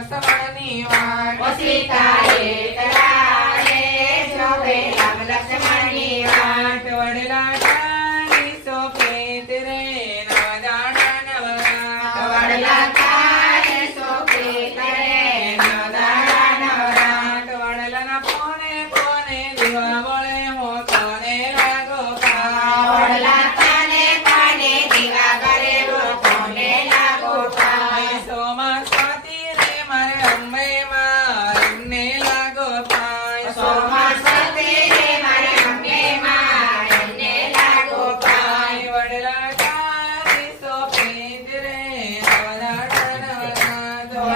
સવરની વાર ઓ સીતાએ કરારે જોવે લક્ષ્મણની વાર વડલા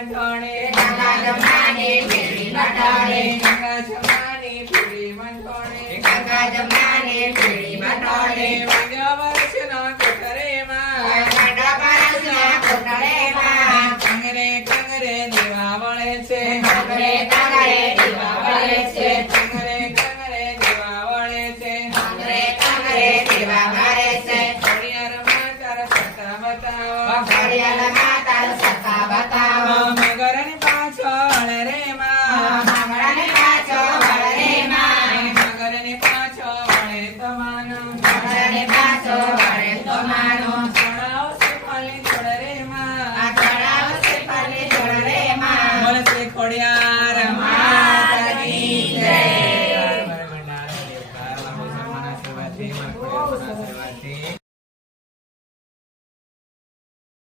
મથાણે ગંગા જમનાને પીળી મથાણે ગંગા જમનાને પીળી મથાણે ગંગા જમનાને પીળી મથાણે Amado.